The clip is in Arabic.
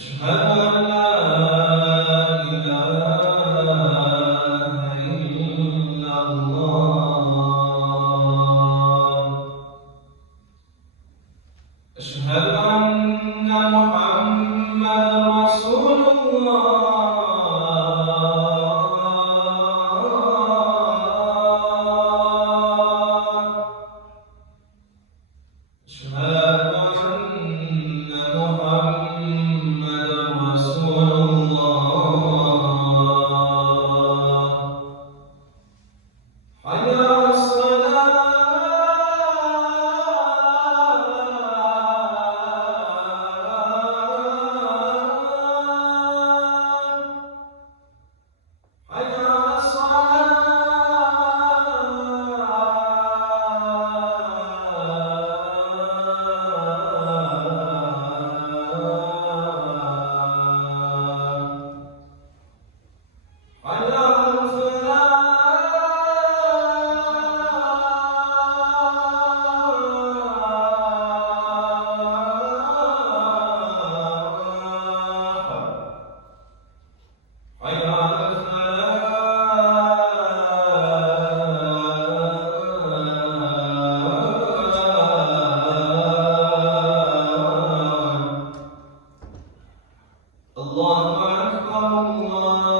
أشهد أن لا إله إلا الله. أشهد أن محمدا رسول الله. أشهد أن محمدا رسول الله. حي على الصلاة. حي على الصلاة. حي على الفلاح. حي على الفلاح. الله أكبر الله